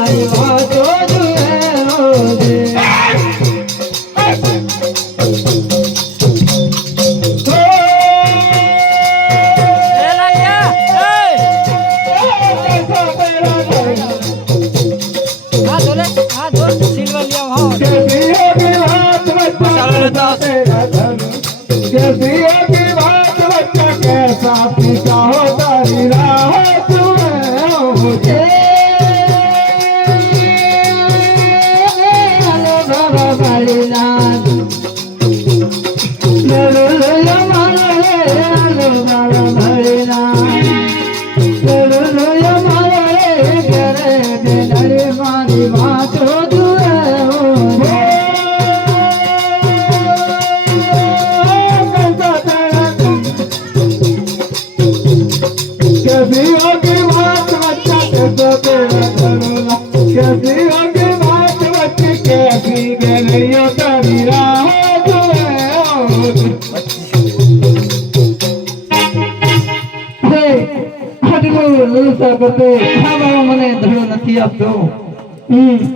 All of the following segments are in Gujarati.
મારી વાતો જુએ રોજે મને ધડો નથી આપતો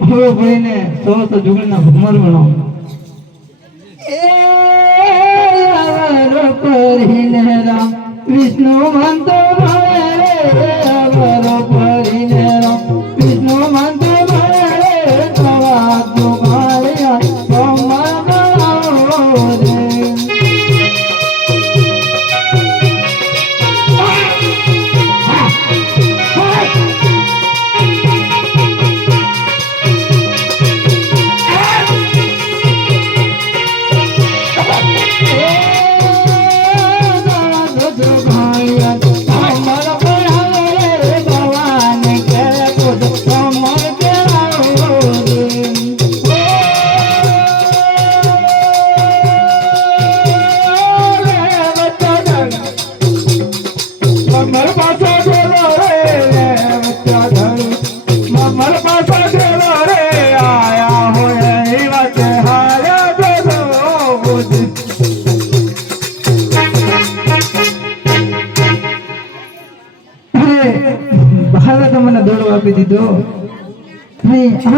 હવે ભાઈને સો જુગડીના ભમર બનાવો રામ વિષ્ણુ મંતો વિષ્ણુ મંતો મને દોડો આપી દીધો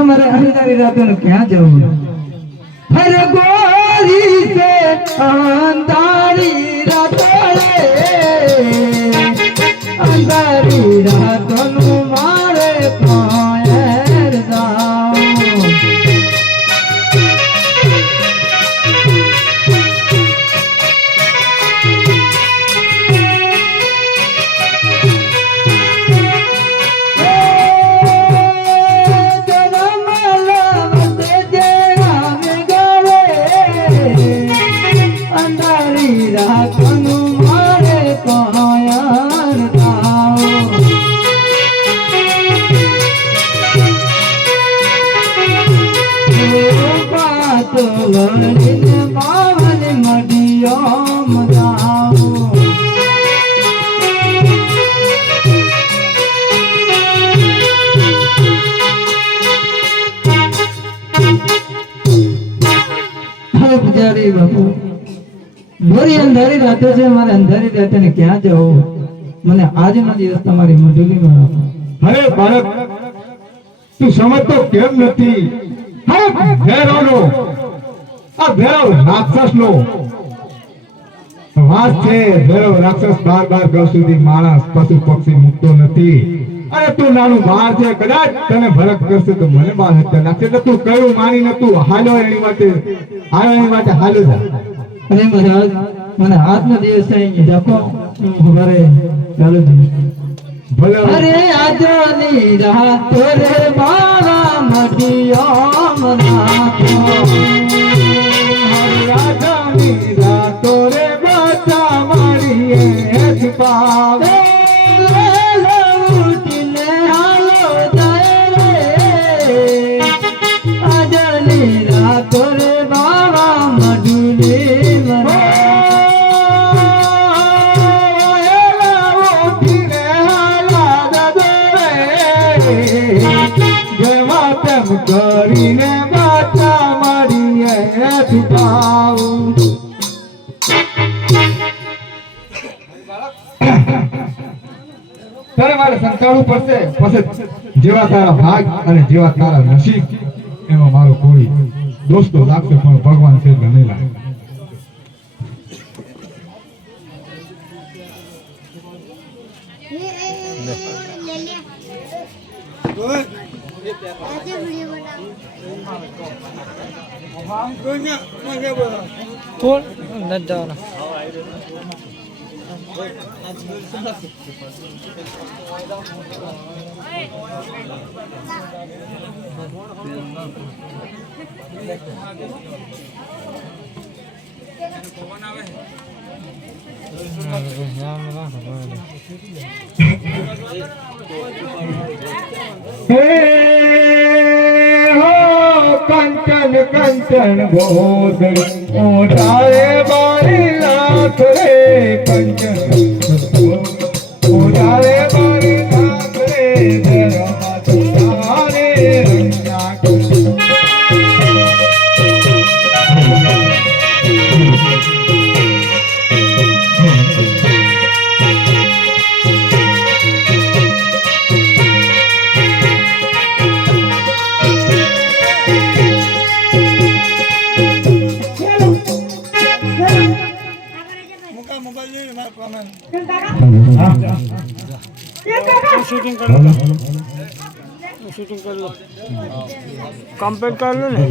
મારે હરિદારી રાતો ક્યાં જવું હર ગોરી સે અંધારી રાતો અંધારી રાતો મારે પાયર જાઉં બાપુ મારી અંધારી રાતે છે મારે અંધારી રાતે ને ક્યાં જવું મને આજનો દિવસ તમારી મંડળીમાં રાખો અરે બાળક તું સમજતો કેમ નથી ભેરવનો આ ભેરવ રાક્ષસનો વાસ છે ભેરવ રાક્ષસ બાર ગૌ સુધી માણસ પશુ પક્ષી મૂકતો નથી અરે તું નાનું બાર છે કદાચ તને ભરત કરશે તો મને બાર હત્યા નાખશે એટલે તું કયું માનીને તું હાલો એની માટે હાલો જા અરે મહારાજ મને આજનો દિવસ અહીં રાખો ખબરે ચાલો જી ભલે અરે આજની રાત રે મારા મઢિયા મનાતો આજની રાત રે બચા મારીએ છુપાવે ઉઠીને હાલો જાય આજની રાત રે મારા મઢુલી કરીને બાચા મારીએ છુપાવું મારે સંતાડવું પડશે. પછી જેવા તારા ભાગ અને જેવા તારા નસીબ એમાં મારો કોઈ દોસ્તો લાગશે પણ ભગવાન છે એટલે નહીં લાગે. કંચન કંચન ગોદડી ઓઢારે બારી નાથ રે. કંચન ઓઢારે બારી નાથ રે. ધરમા તુજારે રંગનાથ. शूटिंग कर लो कंप्लीट कर लो ने